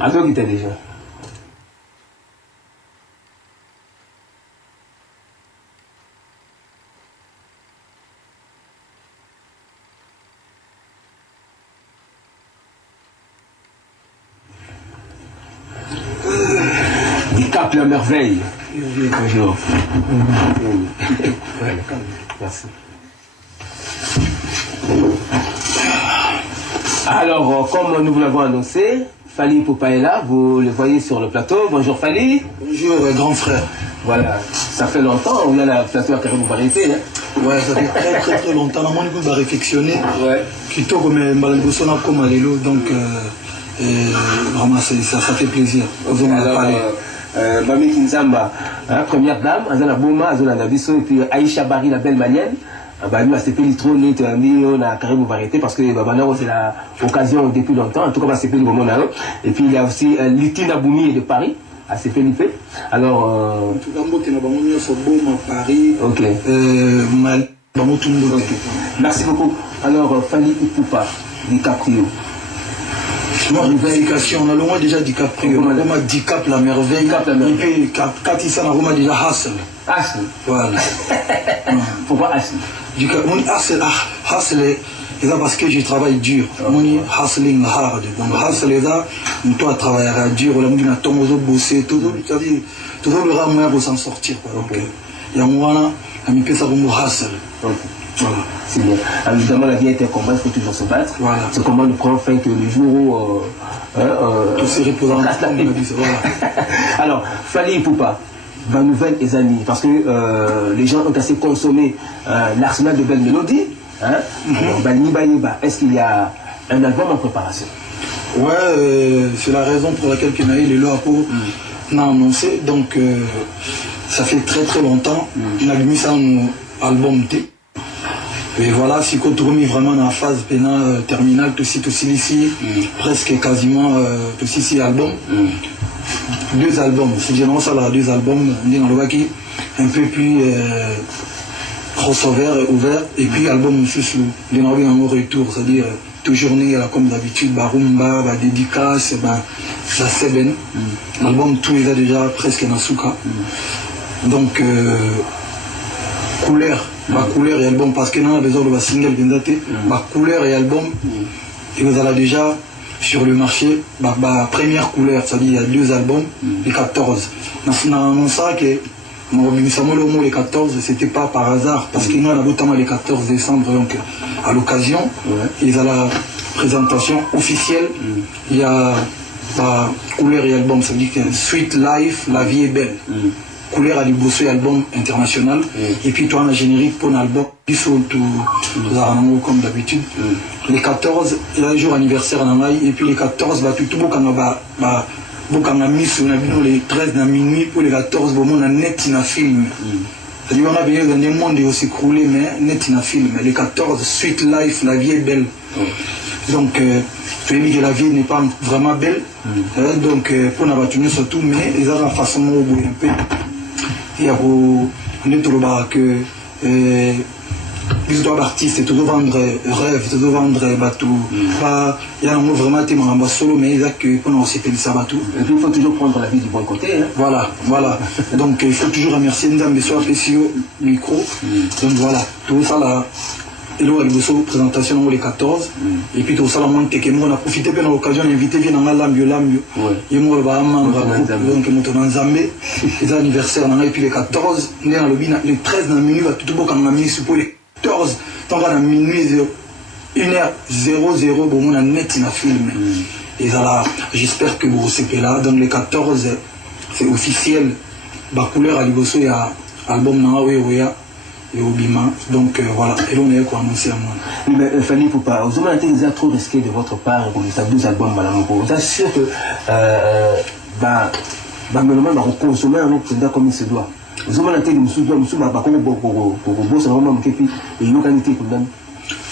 Attends qui était déjà. Cap la merveille. Bonjour. Merci. Alors, comme nous vous l'avons annoncé, Fally Ipupa est là, vous le voyez sur le plateau. Bonjour Fally. Bonjour grand frère. Voilà, ça fait longtemps, on a la plateau à Carré Variété. Hein. Ouais, ça fait très longtemps. On a réflexionné. Ouais. Plutôt comme Mbalangosona comme Alélo, donc vraiment ça fait plaisir. Alors, Mami Kinzamba, première dame, Azana Boma, Azana Nabiso, et puis Aïcha Barry, la belle manienne. Nous, à CP Litro, on a Carré Variété parce que c'est l'occasion depuis longtemps, en tout cas, à CP Litro. Et puis il y a aussi Litine Aboumi de Paris, à CP Litro. Alors. En tout cas, Paris. Ok. Merci beaucoup. Alors, Fally Ipupa, DiCaprio. Non, vérification, on a loin déjà DiCaprio, on a DiCap la merveille, et puis Katissa on a déjà Hustle. Hustle. Voilà. Pourquoi Hustle? Hustle, c'est parce que je travaille dur. On dit hustling hard. Donc hustle est là, on doit travailler dur, on a tout bosser, tout le rang pour s'en sortir. Donc, il y a un moment, on a mis ça comme hustle. Voilà. C'est bien. Alors, évidemment, la vie est un combat, il faut toujours se battre. Voilà. Ce combat ne prend fin que le jour où. Tout se repose en Alors, Fally Ipupa, ma nouvelle est amis, parce que les gens ont assez consommé l'arsenal de belles mélodies. Est-ce qu'il y a un album en préparation? Ouais, c'est la raison pour laquelle Kenaï, les Loapo, n'a annoncé. Donc, ça fait très longtemps. On a mis ça en album T. Et voilà, si on tourne vraiment dans la phase pénale terminale, tout ici, presque quasiment tout ici album. Deux albums, si j'ai lancé là, deux albums, on est dans le Waki, un peu plus crossover, ouvert, et puis album aussi sous les Norvégiens en retour, c'est-à-dire toujours né comme d'habitude, Barumba, dédicace, la Seben. L'album tout est déjà presque dans Souka. Donc, couleur. Ma couleur et album, parce que nous avons besoin de ma single, ma couleur et album, et vous allez déjà sur le marché, ma première couleur, c'est-à-dire il y a deux albums, les 14. Nous avons ça que les 14, c'était pas par hasard, parce que nous avons notamment les 14 décembre, donc à l'occasion, il y a la présentation officielle, il y a ma couleur et album, ça veut dire que Sweet Life, la vie est belle. Couleur à l'Ibosso album international et puis toi un générique pour un album comme d'habitude les 14 il y a un jour anniversaire en Amaï et puis les 14 tout beaucoup mis sur les 13 à minuit pour les 14 on a net in film c'est-à-dire on a bien dans le monde et s'écrouler mais net in film les 14 Sweet Life la vie est belle donc je dis que la vie n'est pas vraiment belle donc pour n'a pas surtout mais ils ont la façon de un peu il y a que l'histoire d'artiste, c'est toujours vendre rêve, toujours vendre bateau. Il y a un mot vraiment solo, mais il y a que pendant aussi fait le sabatou. Et puis il faut toujours prendre la vie du bon côté. Hein. Voilà. Donc il faut toujours remercier Ndam de soit sur le micro. Donc voilà, tout ça là. Et là, il y a une présentation les 14. Et puis tout ça, on a profité de l'occasion d'inviter bien dans l'ambio. Et moi, donc, on a Zambé, les anniversaires, et puis les 14, les 13 dans la minute, tout le monde a mis pour les 14, tant qu'à la minuit, 1h00, on a net un film. Et là, j'espère que vous serez là. Dans les 14, c'est officiel. La couleur à l'Ibosso, il y a album Nawawe. Et Obima, donc voilà, et là on est quoi annoncé à moi. Oui, mais Fally Ipupa, vous avez été trop risqué de votre part, comme ça, 12 albums, vous êtes sûr que, maintenant, on va consommer un autre comme il se doit. Vous avez été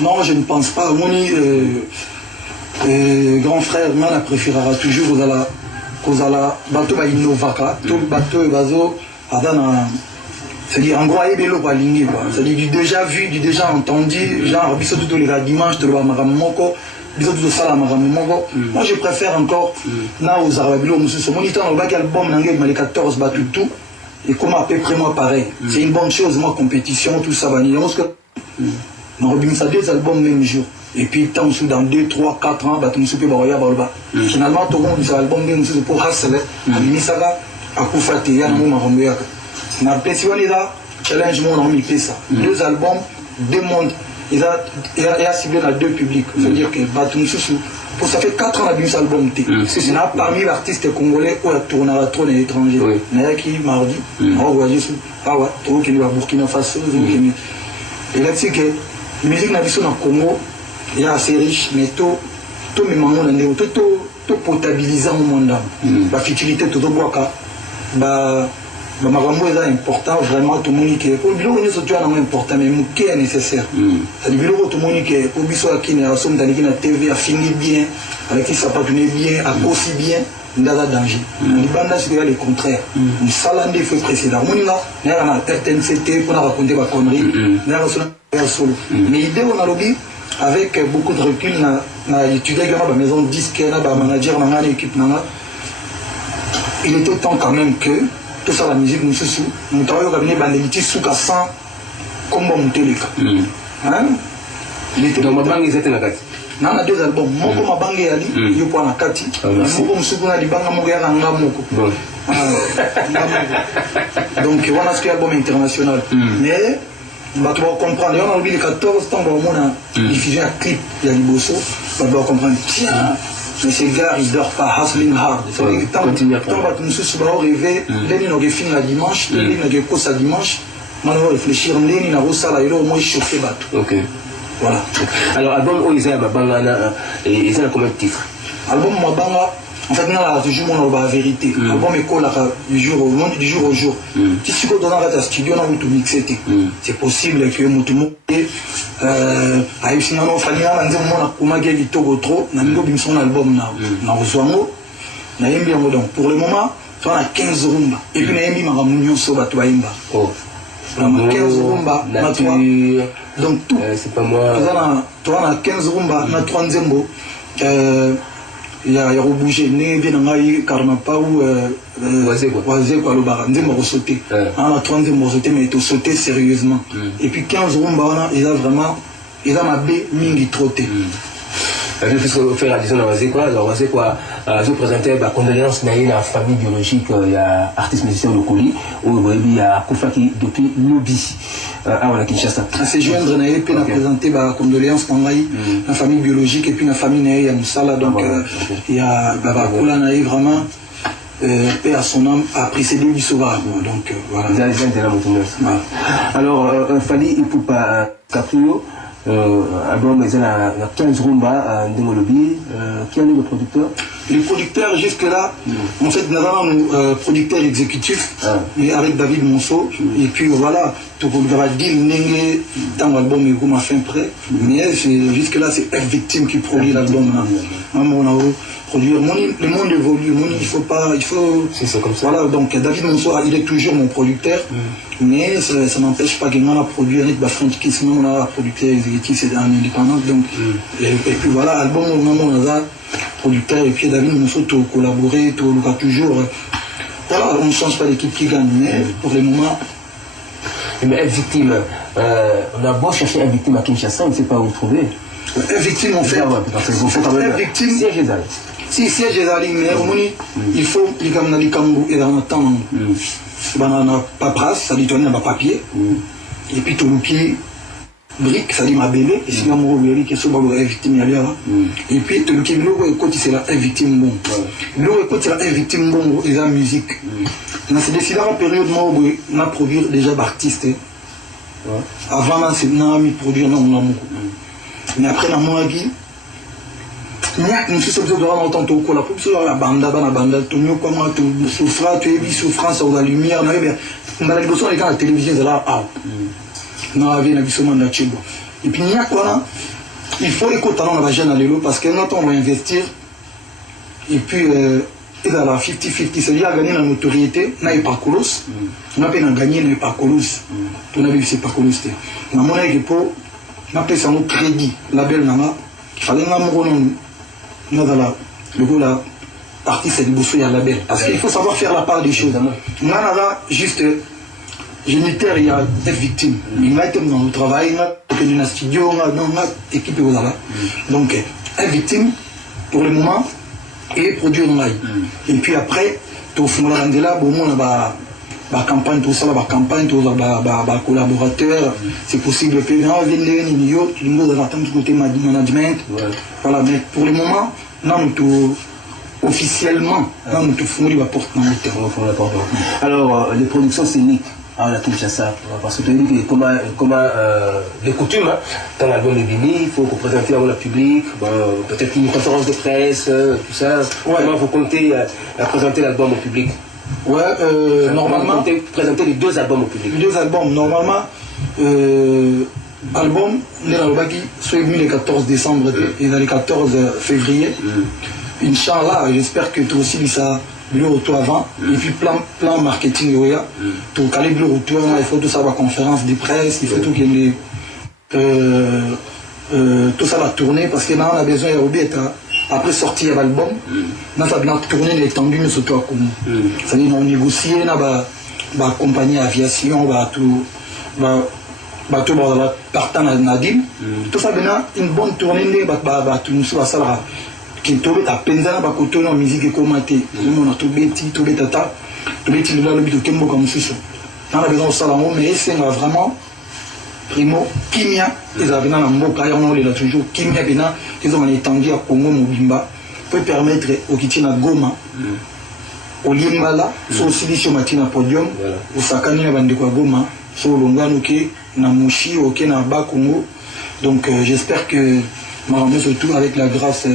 non, je ne pense pas. Mon grand frère, on préférera toujours aux ala bateau innovaka, tout bateau bazo, c'est-à-dire en gros c'est-à-dire du déjà vu, du déjà entendu, genre surtout les dimanche de la Maramoko, bisous tout ça la maramoko moi je préfère encore na aux arabilo mususu moniteur on va album nangé mais les 14 batu tout et comme à peu près moi pareil c'est une bonne chose moi compétition tout ça vanille parce que on rebimisa deux albums même jour et puis tant dans 2 3 4 ans batu mususu pe ba ba finalement tout le monde des albums même mususu pour hasale bimisaka akufate ya mo marombe ya na pesiwani là challenge mon ami ça deux albums deux mondes il a ciblé dans deux publics c'est-à-dire que batu mususu pour ça fait 4 ans à bimisa album t c'est là parmi l'artiste congolais où a tourné à la trône à l'étranger mais qui mardi on voyait sur ah ouais tout qui va Burkina Faso et là c'est que musique na biso na Congo il y a assez riche mais tout mes mamans tout potabiliser au monde la futilité tout bois bah makambo est important vraiment tout le monde qui pour bilo ni sotu na important mais muke est nécessaire ça dit bilo tout le monde qui pour biso akini na somme dans la TV a fini bien avec qui ça pas tourner bien a aussi bien ndala danger ni banda c'est le contraire ni salande fait précédent on là na RTNCT pour raconter ma connerie na solo mais idée on a lobby avec beaucoup de recul na étudié dans la maison disque na ba manager na l'équipe na il était temps quand même que tout ça la musique nous sous nous travaillons cabinet bandelitis sous ka 100 comme mon téléka hein il était dans ma banque ils étaient na kati na deux albums moko mabange yali yo pour na kati moko musuku na libanga moko ya nga moko donc voilà ce que album international mais bah tu vas comprendre on a oublié les 14 temps on a diffusé un clip il y a Liboso tu vas comprendre tiens mais ces gars ils dorment pas hustling hard c'est vrai que tant que nous sommes rêver l'année nous finit la dimanche l'année nous course à dimanche on va réfléchir l'année na rosala et là au moins chauffer bateau OK voilà alors album Oisa Mabanga et ils ont combien de titres album Mabanga en fait on a toujours mon la vérité album école du jour au jour si tu peux donner à ta studio on a tout mixé c'est possible que mon tout monde ayi sinano fania na nzemo na kumage vitoko trop na ngo bimson album na ozwango na yembi yango donc pour le moment on a 15 rumba et puis na yembi makamunyo so bato bayimba oh na 15 rumba na 3 donc tout c'est pas moi on a 15 rumba na 3 nzembo il y a rebouger né bien ngai karma pa ou oise quoi le bar nzembo ko sauter on a 3 nzembo sauter mais tout sauter sérieusement et puis 15 rumba on a il a vraiment il a ma b mingi trotté je vais faire la discussion dans quoi je présentais la condoléance dans la famille biologique il y a artiste musicien de Koli où il y a Koufaki depuis Lobby à Kinshasa c'est joindre na EP na présenter la condoléance dans la famille biologique et puis la famille na ya Musala donc il y a Baba Koula na vraiment paix à son âme a précédé du sauvage donc voilà alors Fali Ipupa Caprio album ils ont 15 rumba dans le lobby qui est le producteur les producteurs jusque là en fait nous avons producteur exécutif mais avec David Monceau et puis voilà tout le monde dit n'engé dans l'album et comme a fin prêt mais jusque là c'est F Victime qui produit l'album on a produire le monde évolue il faut c'est comme ça voilà donc David Monceau il est toujours mon producteur mais ça n'empêche pas que moi la produire avec French Kiss on a producteur exécutif c'est un indépendant donc et puis voilà album au moment on a producteur et puis David Monceau tout collaborer tout toujours voilà on ne change pas l'équipe qui gagne mais pour le moment mais Victime on a beau chercher un victime à Kinshasa on ne sait pas où trouver un victime en fait un victime si siège ezali mais il faut likambo na likambo ezala na temps bana na paperasse ça dit tourner na papier et puis toluki brique ça dit mabele et sinon mo weli ke so ba victime ya et puis toluki biloko ekoti c'est la victime bon biloko ekoti la victime bon et la musique na c'est décidé en période mo na produire déjà d'artistes avant là c'est na mi produire non mais après la moagi nous sommes dans le temps où la population la banda tout mieux comment tout souffrance tu es souffrance sur la lumière on a les besoins de la télévision c'est là on a vu la vision de Chibo et puis il y a quoi il faut écouter dans la jeune à l'élo parce que maintenant on va investir et puis il a la 50-50 c'est-à-dire gagner la notoriété n'a pas colos on a pas gagné n'a pas colos on a vu c'est pas colos on a mon équipe on a payé ça au crédit label nana fallait le artiste et la label. Parce qu'il faut savoir faire la part des choses. On a juste géniteur, il y a des victimes. Il m'a été dans le travail, il a dans un studio, il a une équipe. Donc, une victime pour le moment et produire online. Et puis après, tout le monde là, bon, on a la campagne, tout ça, la campagne, tout ça, collaborateurs, c'est possible que nous avons côté management. Voilà, mais pour le moment, nous tout officiellement, nous tout fourni la porte dans le terrain. Alors, les productions scéniques, on a touché à ça, parce que tu as dit que comme les coutumes, dans l'album de Bini, il faut présenter à la public, peut-être une conférence de presse, tout ça. Comment vous comptez présenter l'album au public? Ouais, normalement. Présenter les 2 albums au public. Les 2 albums, normalement, album, soit le 14 décembre et dans le 14 février. Inch'Allah, j'espère que toi aussi, ça le retour avant. Et puis, plan marketing, tout caler le retour, il faut tout ça, la conférence de presse, il faut tout qu'il y ait tout ça va tourner parce que maintenant, on a besoin de après sortir l'album, on a tourné l'étendue, mais surtout à Koumou. C'est-à-dire, on a négocié, on a compagnie aviation, tout partant à Nadim. Tout ça, maintenant, une bonne tournée, tout nous soit ça. Qui tombait à Penzana, côté en musique et commenté. On a tout bêti, tout bêtata, tout bêti, le lobby de Kembo comme ça. On a besoin de salon, mais c'est vraiment primo, Kimia, ils avaient dans la Mboka, on a toujours Kimia, ils ont étendu à Congo, Mobimba, peut permettre au Kitina Goma, au Limbala, sur Silicio Matina Podium, au Sakani, la bande de Goma, sur Longano, na Mouchi, au na Bas Congo. Donc j'espère que je surtout avec la grâce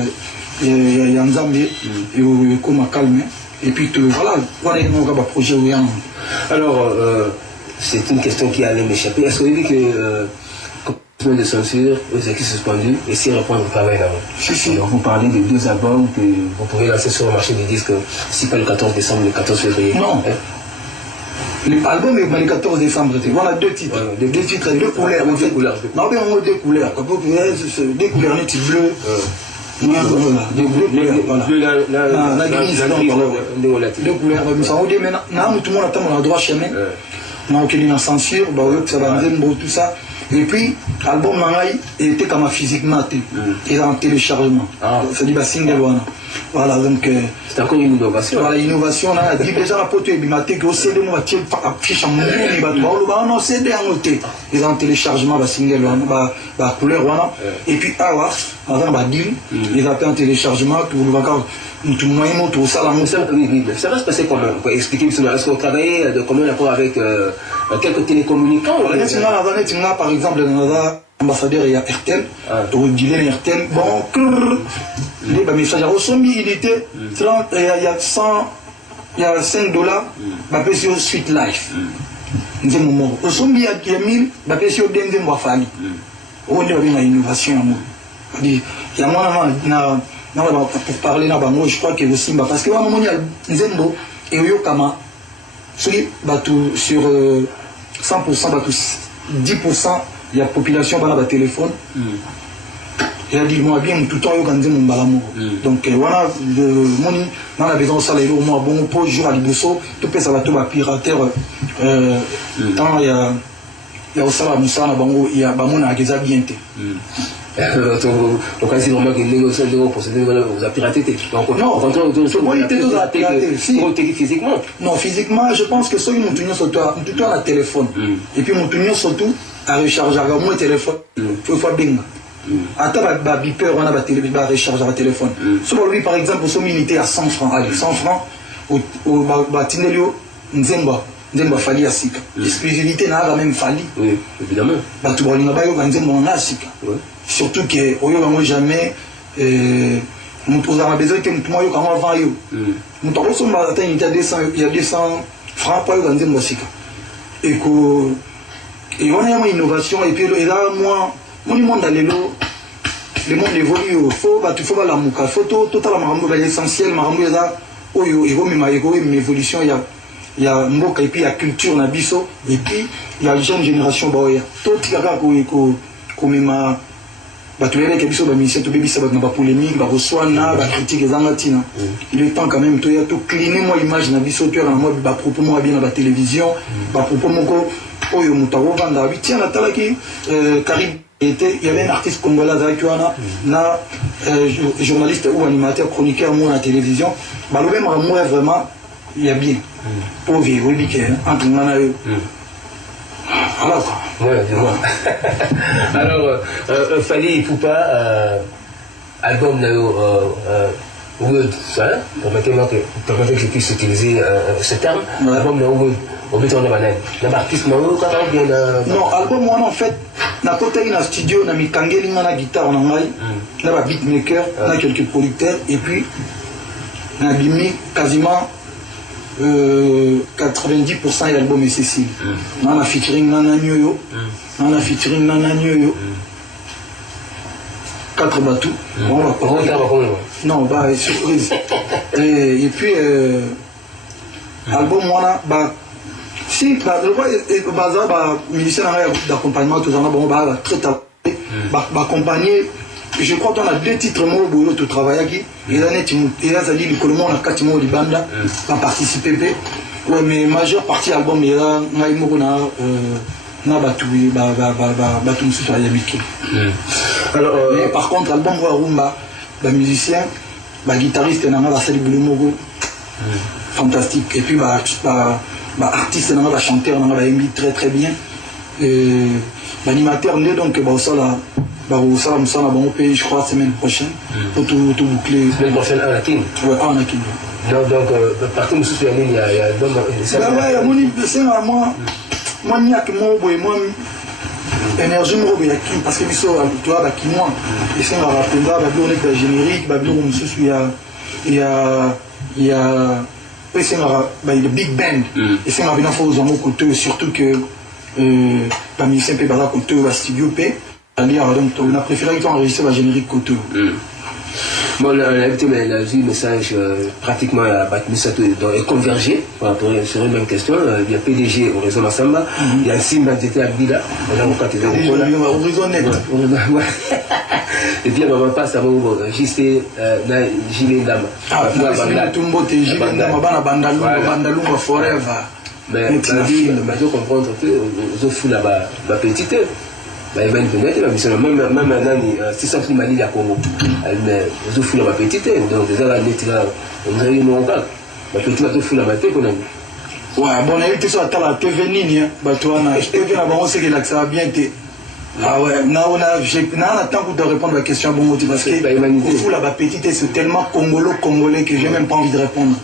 il y a un Zambie et comme calme et puis voilà un projet. Alors c'est une question qui allait m'échapper. Est-ce que vous dites que de censure aux acquis suspendus et si reprendre le travail là-bas? Si. Donc vous parlez des 2 albums que vous pourrez lancer sur le marché des disques, si pas le 14 décembre, le 14 février. Non. L'album est le 14 décembre. Voilà 2 titres. Deux titres, 2 couleurs. Non, mais on a 2 couleurs. 2 couleurs net bleu. Deux couleurs. Maintenant, tout le monde attend mon droit chemin. On a aucune censure, tout ça. Et puis, l'album était comme physiquement, et en téléchargement. C'est-à-dire single one. Voilà, donc. C'est encore une innovation. Voilà, l'innovation, on a dit déjà la pote bimatique, au CD, on va afficher en mouvement, on CD en noté. Ils ont téléchargement, la single one, la couleur one. Et puis, on va dire, ils ont en téléchargement, tout le monde. Tout le monde, tout ça, ça va se passer comment? Vous pouvez expliquer, est-ce que vous travaillez de combien d'accord avec quelques télécommunicants? Par exemple, l'ambassadeur, il y a RTL, il y a RTL, bon, les messages, il était 30, il y a 100, il y a $5, c'est sur Suite Life. Au sombi, il y a 1000, c'est sur Denzel Wafali. On a une innovation. Il y a moi, pour parler là, je crois que aussi, parce que il y a Nzembo et Oyokama, sur 100%, 10%, il y a population dans le téléphone. Il a dit, moi, bien, tout le temps, il y a mon balamo. Donc, voilà, on a besoin de ça, les moi, bon, pour jouer à l'Ibosso, tout ça va tout pirater. Tant il y a aussi la Moussa, il y a Bamon à Gézabiente. Donc, c'est vraiment que les procédés vous a piraté. Non, il était dans la pirater. Physiquement? Non, physiquement, je pense que soit nous tenions surtout à la téléphone. Et puis, nous tenions surtout à recharger mon téléphone. Il faut faire bing. Attends, beeper, on a recharger le téléphone. Sur lui, par exemple, son unité à 100 francs. Allez, 100 francs, au Tinelio, Nzemba Fali Asika. L'exclusivité n'a même Fali. Oui, évidemment. Tout le monde a Nzemba Asika. Surtout que nous jamais nous avons besoin que nous avons avant nous avons il y a 200 francs pour nous Asika. Et on a une innovation et puis là moi mon monde le monde évolue il faut la mouka photo totalement l'essentiel marambo là oyo une évolution il y a mboka et puis il y a culture na biso et puis il y a la jeune génération boya tout il y a comme bato lele ke biso ba mission to bebisa ba na polémique ba reçoana ba critique ezanga tina il est temps quand même to ya to cleaner moi image na biso to na moi ba propos moi bien na ba télévision ba propos moko oyo mutaro vanda bitia na talaki Carib était il y avait un artiste congolais avec na journaliste ou animateur chroniqueur moi à la télévision ba le même moi vraiment il y a bien pour vivre oui que entre ngana yo alors ouais je vois alors Fally Ipupa album na yo Wood ça permettez-moi que je puisse utiliser ce terme album na Wood on peut tourner banane na artiste na yo quand bien non album moi en fait na côté na studio na mikangeli na guitare na ngai na ba beatmaker na quelques producteurs et puis na bimi quasiment 90% de l'album est Cécile. On a featuring Nana Nyoyo. On a featuring Nana Nyoyo. 4 bateaux. On va pas. Non, bah, surprise. Et puis, album, on a. Bah, si, bah, le roi est basé, bah, musicien d'accompagnement, tout ça, bon, bah, très tard. Bah, accompagner. Je crois qu'on a 2 titres moi au tout travail qui et là ça dit que le monde a 4 mots de bande a participé ouais mais majeure partie album est là ngai moko na batu mususu ya biki alors mais par contre album wa rumba ba musicien ba guitariste na ba sali moko fantastique et puis ba artiste na ba chanteur na ba embi très bien ba animateur né donc ba ça là ça va bon pays je crois semaine prochaine pour tout boucler semaine prochaine à la King ouais à la King donc partout où il y a ouais c'est moi n'y a que moi énergie moi parce que biso tu vois qui moi et c'est la rapenda ba donner de générique ba donner il y a c'est le big band et c'est la bien faut aux amours côté surtout que la musicien peut pas côté au studio P. Donc on a préféré qu'on enregistre la générique Koto. Bon, on a vu le message pratiquement à Batmisato est convergé sur une même question. Il y a PDG au réseau Massamba, il y a Simba qui était à Bila, au réseau net. Et puis on va passer à mon JC Gilles Ndama. Ah, Gilles Ndama, Bandalunga Forever. Mais je comprends que je fous là-bas, ma petite. Même maintenant, si ça fait mal à Congo, mais je fous la petite, donc déjà la nette là, on a eu mon gars. La petite là, je fous la tête, on a vu. Ouais, bon, on a eu tout ça à la TV Nini, bah toi, je TV là-bas, on sait que ça va bien été. Ah ouais, on a tant de répondre à la question, bon, parce que je fous la petite, c'est tellement congolais que j'ai même pas envie de répondre.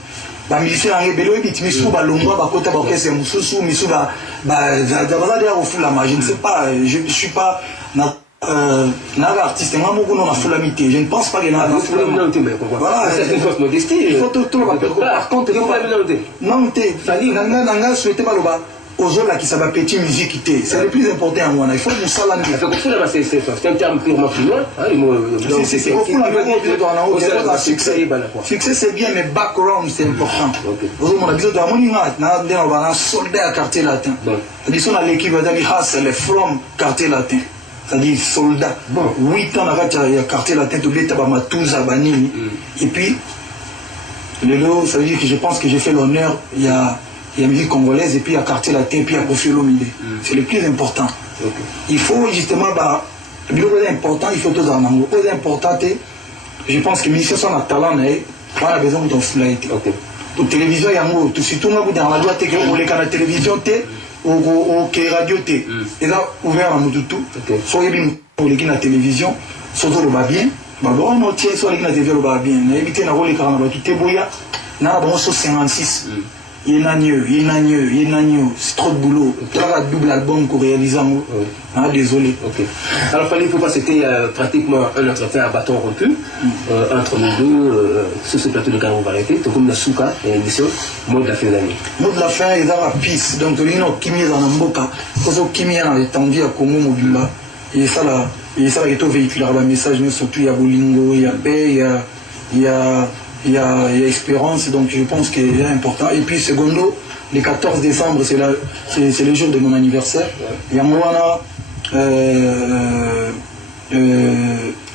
Bah, musicien en rébellion, il dit, Missou, bah, l'ombre, bah, côté, bah, c'est Moussou, Missou, bah, au fou la je ne sais pas, je suis pas, artiste, moi, mon nom, fou la mité, je ne pense pas qu'il y a un fou la mité. Voilà, c'est une fausse modestie. Il faut tout, par contre, non, Nanga, souhaitez pas le bas. Aux là qui ça va petit musique c'est le plus important à moi il faut que ça là c'est un terme purement chinois c'est au fond la succès c'est bien mais background c'est important on a besoin de harmonie on a un soldat à quartier latin disons à l'équipe c'est le from quartier latin c'est-à-dire soldat 8 ans à quartier latin tout bête à Matouza Banini et puis le lot ça veut dire que je pense que j'ai fait l'honneur il y a musique congolaise et puis il y a quartier latin et puis il y a Kofi Olomide. C'est le plus important. Il faut justement, le plus important, il faut tout en amour. Le plus important, je pense que les musiciens sont en talent, on a besoin de fouler. Pour télévision, il y a un mot. Surtout, dans la radio, on est la télévision, ou radio, et là, ouvert à Moutoutou. Soit il y a la télévision, soit il y a bien. On tient soit il y a la télévision, bien. On a évité la rôle, on a 56. Il y a c'est trop de boulot. Tu as un double album qu'on réalise désolé. Alors, Fally Ipupa, c'était pratiquement un entretien à bâton rompu entre nous deux sur ce plateau de Carreau Variété. Donc, comme la Souka et l'émission, mot de la fin de l'année. Mot de la fin, il y a la piste. Donc, il y a Kimi dans la Mboka. Il y a Kimi dans l'étendue à Congo Mobimba. Et ça, il y a tout véhiculaire. Le message, mais surtout, il y a Bolingo, il y a Bay, il y a Espérance, donc je pense qu'il est important. Et puis, secondo, le 14 décembre, c'est le jour de mon anniversaire. Il y a moi,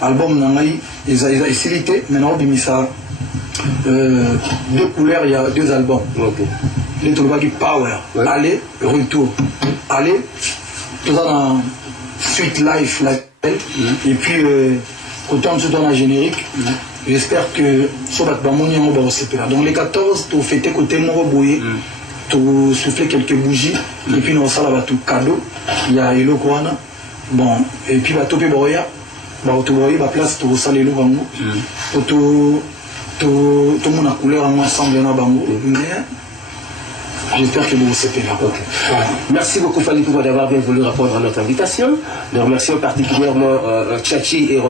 album nangai ils a facilité maintenant bimisa deux couleurs, il y a deux albums. Okay. Les Tolobaki Power, ouais. Aller, retour. Aller, tout ça dans Suite Life, et puis côté en dessous dans la générique, j'espère que ça va être donc les 14, tu fêter côté Moroboué, tu souffler quelques bougies, et puis dans ça là tout cadeau, il y a Elo Kwana, bon, et puis va topé Boya, tu vois, la place, tu sales Elo Bango, tout le monde a couleur ensemble dans Bango, mais j'espère que vous serez là. Okay. Merci beaucoup Fally Poupa d'avoir bien voulu répondre à notre invitation. Nous remercions particulièrement Tchachi et